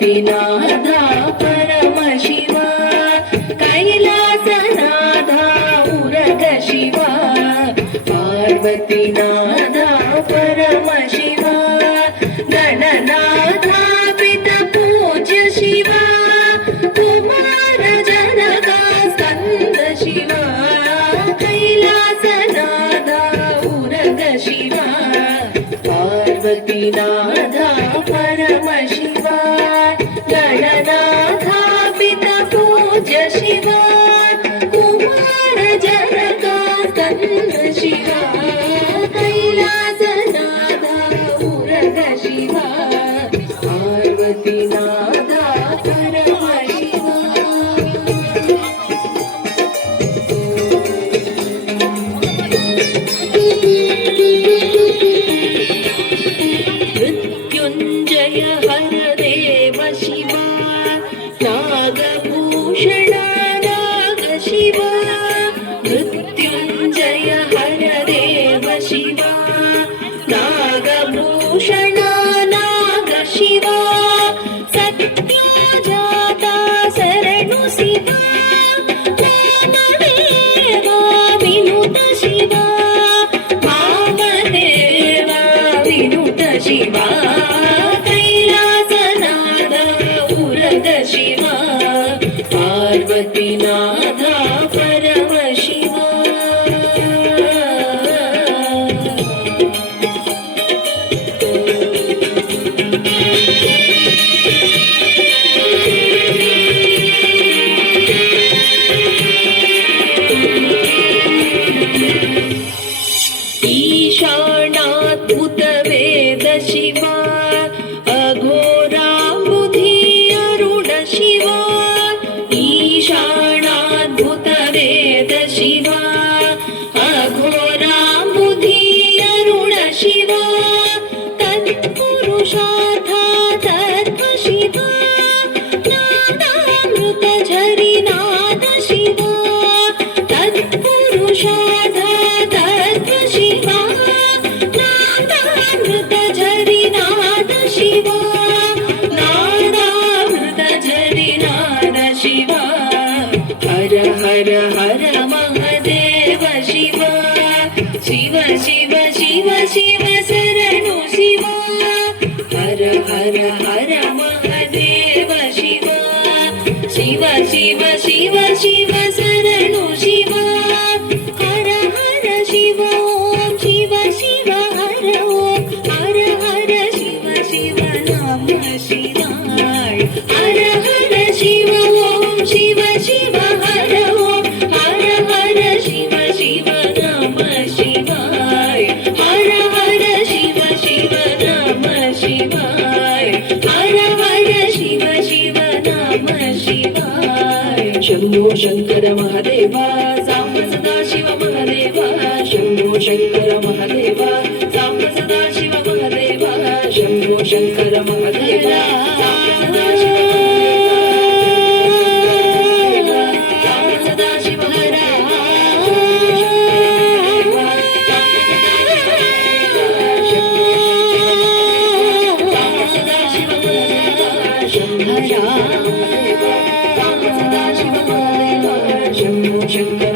पार्वतीनाथ परम शिवा कैलासनाथ उरग शिवा पार्वतीनाथ परम शिवा गणनाथ पिता पूज्य शिवा कुमार जनक स्कंद शिवा कैलासनाथ उरग शिवा पार्वतीनाथ परम शिवा गणनाथ पिता पूज्य शिवा कुमार जनक स्कंद शिवा कैलासनाथ उरग शिवा पार्वतीनाथ परम शिवा मृत्युंजय हर देव शिवा नागभूषण नाग शिवा मृत्युंजय हर देव शिवा नागभूषण नाग शिवा सत्याजाता शरणु शिवा वामदेवा विनुत शिवा वामदेवा विनुत शिवा कैलासनाथ उरग शिवा पार्वतीनाथ परम शिवा ईशानाद्भुत वेद शिवा अघोराम्बुधि अरुण शिवा ईशानाद्भुत वेद शिवा अघोराम्बुधि अरुण शिवा तत्पुरुषार्थ तत्त्व शिवा नानामृत झरिनाद शिवा तत्पुरुषार्थ तत्त्व शिवा नानामृत झरिनाद शिवा नानामृत झरिनाद शिवा हर हर हर महादेव शिवा शिव शिव शिव शिव शरणु शिवा हर हर हर महादेव शिवा शिव शिव शिव शिव शरणु शिवा हर हर शिव ओम शिव शिव हर ओम हर हर शिव शिव नमः शिवाय हर हर शिव ओम शिव शिव हर ओम हर हर शिव शिव नमः शिवाय हर हर शिव शिव नमः शिवाय हर हर शिव शिव नमः शिवाय शंभो शंकर महादेवा सांब सदा शिव महादेवा शंभो शंकर महादेवा सांब सदा शिव महादेवा शंभो शंकर महादेवा सांब सदा शिव महादेवा सांब सदा शिव शंभो शंकर